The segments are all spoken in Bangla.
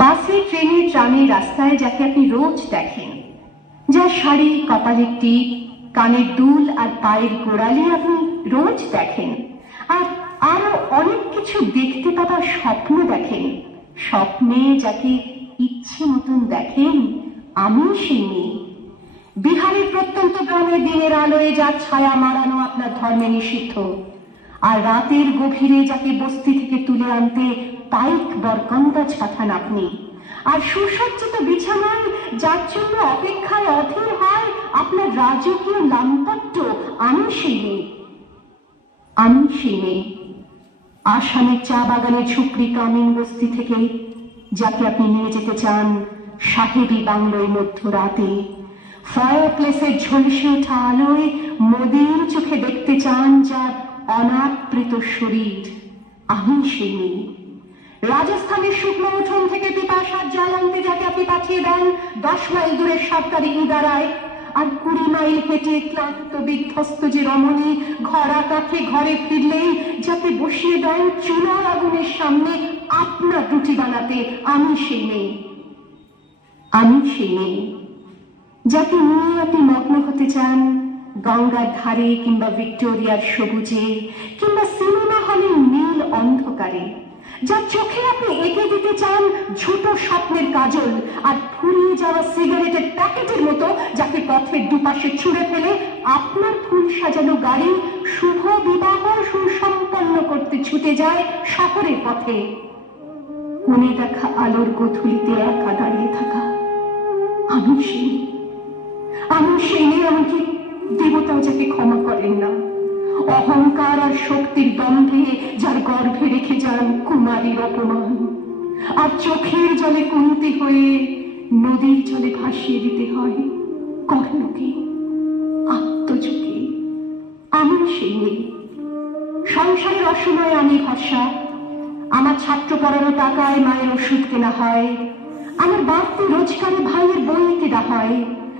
বাসে, ট্রেনে, ট্রামে, রাস্তায় যাকে আপনি রোজ দেখেন, যার শাড়ি, কপালের টিপ, কানের দুল আর পায়ের গোড়ালি আপনি রোজ দেখেন, আর আরও অনেক কিছু দেখতে পাবার স্বপ্ন দেখেন, স্বপ্নে যাকে ইচ্ছে মতন দেখেন আমি সেই মেয়ে। বিহারের প্রত্যন্ত গ্রামে দিনের আলোয় যা ছায়া মারানো আপনার ধর্মে নিষিদ্ধ, আর রাতের গভীরে যাকে বস্তি থেকে তুলে আনতে পাইক বরকন্দাজ পাঠান আপনি। আর সুসজ্জিত বিছানায় যার জন্য অপেক্ষায় অধীর হয়, আপনার রাজকীয় লাম্পট্য আমি সেই মেয়ে। আমি সেই মেয়ে। আসামের চা বাগানের ঝুপড়ি কামিন বস্তি থেকে যাকে আপনি নিয়ে যেতে চান, সাহেবী বাংলোয় মধ্যরাতে। ফায়ার প্লেসের ঝলসে ওঠা আলোয় মোদির চোখে দেখতে চান যার অনাবৃত শরীর। আমি সেই মেয়ে। রাজস্থানের শুকনো উঠোন থেকে পিপাসার জল আনতে যাকে আপনি পাঠিয়ে দেন, দশ মাইল দূরের সরকারি ইদারায়। আর কুড়ি মাইল হেঁটে ক্লান্ত, বিধ্বস্ত যে রমণী ঘরা কাঠে ঘরে ফিরলেই যাতে বসিয়ে দেন চুলার আগুনের সামনে, আপনার রুটি বানাতে আমি সে নেই আমি সে নেই যাকে নিয়ে আপনি মগ্ন হতে চান, গঙ্গার ধারে কিংবা ভিক্টোরিয়ার সবুজে, কিংবা অন্ধকারে, যার চোখে আপনি এঁকে দিতে চান ছোট স্বপ্নের কাজল আর ফুরিয়ে যাওয়া সিগারেটের প্যাকেটের মতো যাকে পথের দুপাশে ছুঁড়ে ফেলে আপনার ফুল সাজানো গাড়ি শুভ বিবাহ সুসম্পন্ন করতে ছুটে যায় শহরের পথে। কোণে দেখা আলোর গোধূলিতে একা দাঁড়িয়ে থাকা। আমি সেই। আমি সেই আমাকে দেবতাও যাকে ক্ষমা করেন না। অহংকার আর শক্তির দ্বন্দ্বে যার গর্ভে রেখে যান কুমারীর অপমান। আর চোখের জলে কুন্তি হয়ে নদীর জলে ভাসিয়ে দিতে হয় কর্ণকে, আত্মযোগে। আমি সেই মেয়ে। সংসারের অসময়ে আমি ভরসা। আমার ছাত্র পড়ানো টাকায় মায়ের ওষুধ কেনা হয়। আমার বাড়তি রোজগারে ভাইয়ের বই কেনা হয়।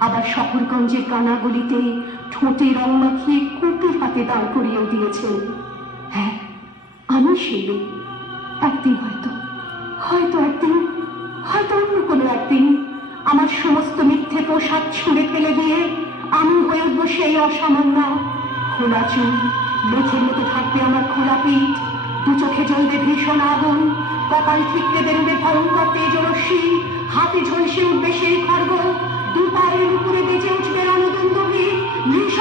আবার শহরগঞ্জের কানাগলিতে ঠোঁটে রং মাখিয়ে কুপি হাতে দাঁড় করিয়েও দিয়েছেন হ্যাঁ আমি সেই মেয়ে। একদিন হয়তো হয়তো একদিন, হয়তো অন্য কোনো একদিন আমার সমস্ত মিথ্যে পোশাক ছুঁড়ে ফেলে দিয়ে আমি হয়ে উঠবো সেই অসামান্য খোলা চুল মেঘের মতো থাকবে আমার খোলা পিঠ দু চোখে জ্বলবে ভীষণ আগুন, কপাল ঠিকতে বেরোবে ভয়ঙ্কর তেজ রশ্মি হাতে ঝলসে উঠবে সেই খর্গ, দু পায়ের উপরে বেঁচে উঠবে রণদুন্দুভি নৃশংস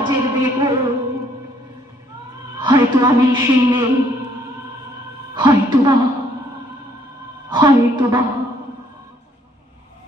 সমাজের বেগুন হয়তো আমি সেই নেই হয়তো বা হয়তো বা